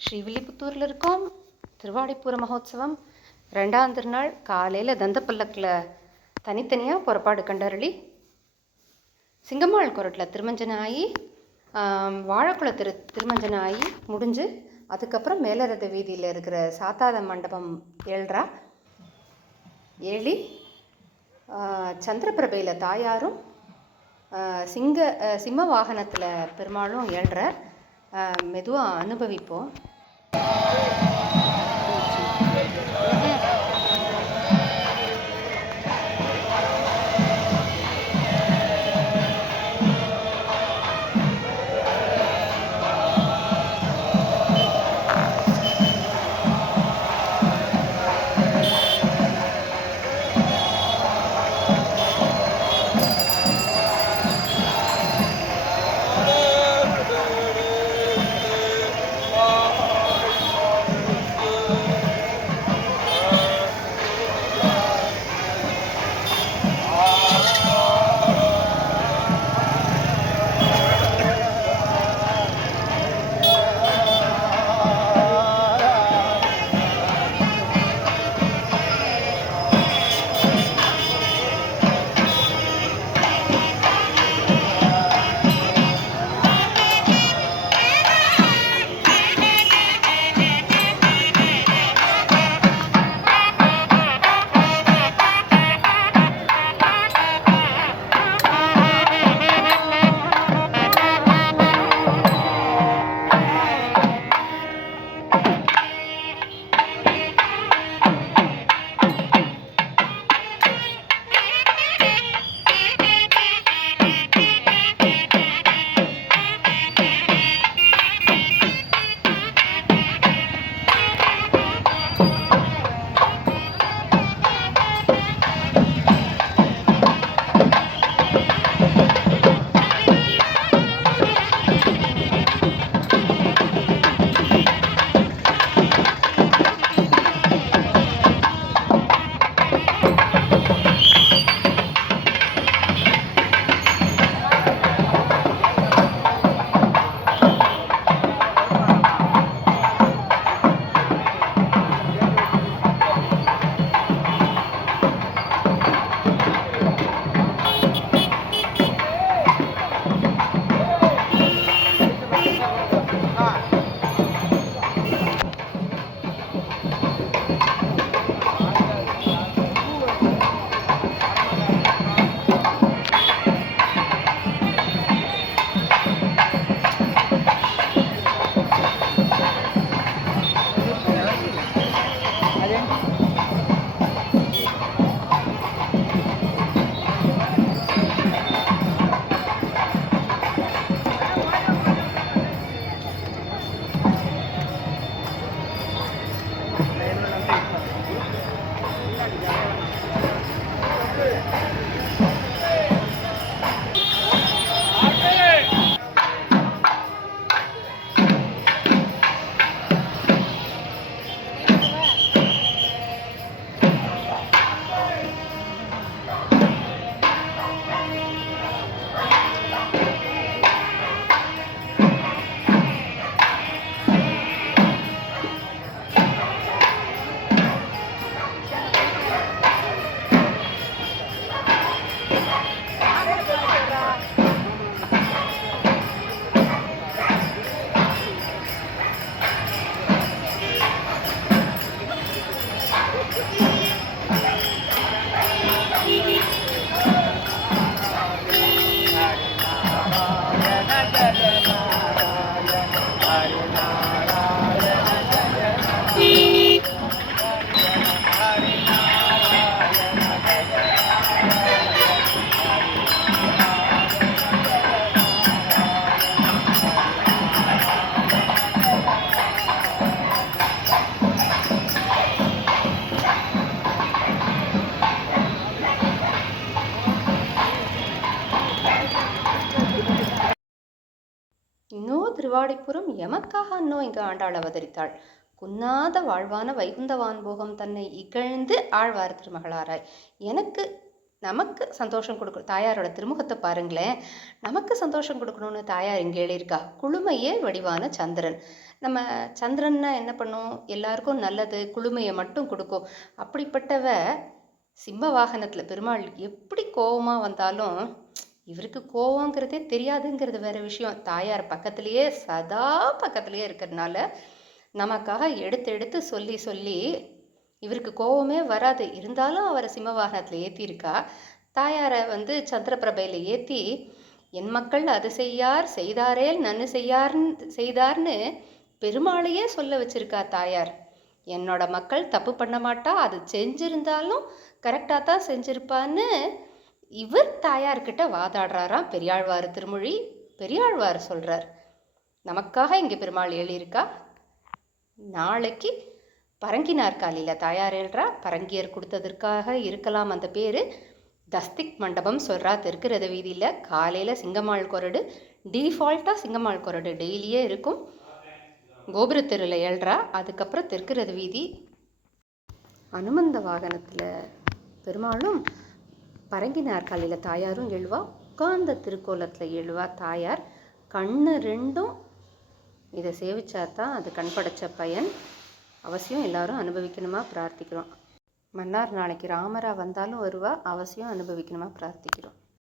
ஸ்ரீவில்லிபுத்தூரில் இருக்கோம். திருவாடிப்பூர மகோத்சவம் 2ஆம் திருநாள் காலையில் தந்தப்பல்லக்கில் தனித்தனியாக புறப்பாடு கண்டருளி சிங்கம்மாள் கொரட்டில் திருமஞ்சனம் ஆகி வாழைக்குள திருமஞ்சனம் ஆகி முடிஞ்சு அதுக்கப்புறம் மேலரத வீதியில் இருக்கிற சாத்தாத மண்டபம் ஏழ்றா ஏழி சந்திரபிரபையில் தாயாரும் சிம்ம வாகனத்தில் பெருமாளும் ஏழ்ற மெதுவாக அனுபவிப்போம். இன்னோ திருவாடிப்புறம் எமக்காக அன்னோ இங்கு ஆண்டாள் அவதரித்தாள். குன்னாத வாழ்வான வைகுந்த வான்போகம் தன்னை இகழ்ந்து ஆழ்வார் திருமகளாராய் எனக்கு நமக்கு சந்தோஷம் கொடுக்கணும். தாயாரோட திருமுகத்தை பாருங்களேன். நமக்கு சந்தோஷம் கொடுக்கணும்னு தாயார் இங்கே எழுதியிருக்கா. குளுமையே வடிவான சந்திரன். நம்ம சந்திரன்னா என்ன பண்ணும்? எல்லாருக்கும் நல்லது, குளுமையை மட்டும் கொடுக்கும். அப்படிப்பட்டவ சிம்ம வாகனத்தில் பெருமாள் எப்படி கோபமாக வந்தாலும் இவருக்கு கோவங்கிறதே தெரியாதுங்கிறது வேற விஷயம். தாயார் பக்கத்துலேயே சதா பக்கத்துலேயே இருக்கிறதுனால நமக்காக எடுத்து எடுத்து சொல்லி சொல்லி இவருக்கு கோவமே வராது. இருந்தாலும் அவரை சிம்ம வாகனத்தில் ஏற்றிருக்கா. தாயாரை சந்திரபிரபையில் ஏற்றி என் மக்கள் அது செய்தாரேல் நன்னு செய்தார்னு பெருமாளையே சொல்ல வச்சிருக்கா தாயார். என்னோட மக்கள் தப்பு பண்ண மாட்டா, அது செஞ்சிருந்தாலும் கரெக்டாக தான் செஞ்சிருப்பான்னு இவர் தாயார்கிட்ட வாதாடுறாராம். பெரியாழ்வார் திருமொழி பெரியாழ்வார் சொல்கிறார். நமக்காக இங்கே பெருமாள் எழுதியிருக்கா. நாளைக்கு பரங்கினார் காலையில் தாயார் எழுறா. பரங்கியர் கொடுத்ததற்காக இருக்கலாம் அந்த பேர். தஸ்திக் மண்டபம் சொல்கிறா தெற்கு ரத வீதியில். காலையில் சிங்கம்மாள் கொரடு, டிஃபால்ட்டாக சிங்கம்மாள் கொரடு டெய்லியே இருக்கும். கோபுரத்தெருவில் எழுறா. அதுக்கப்புறம் தெற்கு ரத வீதி. அனுமந்த வாகனத்தில் பெருமாளும் பரங்கினார் காலையில் தாயாரும் எழுவா. உட்கார்ந்த திருக்கோலத்தில் எழுவா தாயார். கண்ணு ரெண்டும் இதை சேவிச்சா தான் அது கண் படைச்ச பயன். அவசியம் எல்லாரும் அனுபவிக்கணுமா பிரார்த்திக்கிறோம். மன்னார் நாளைக்கு ராமரா வந்தாலும் வருவா. அவசியம் அனுபவிக்கணுமா பிரார்த்திக்கிறோம்.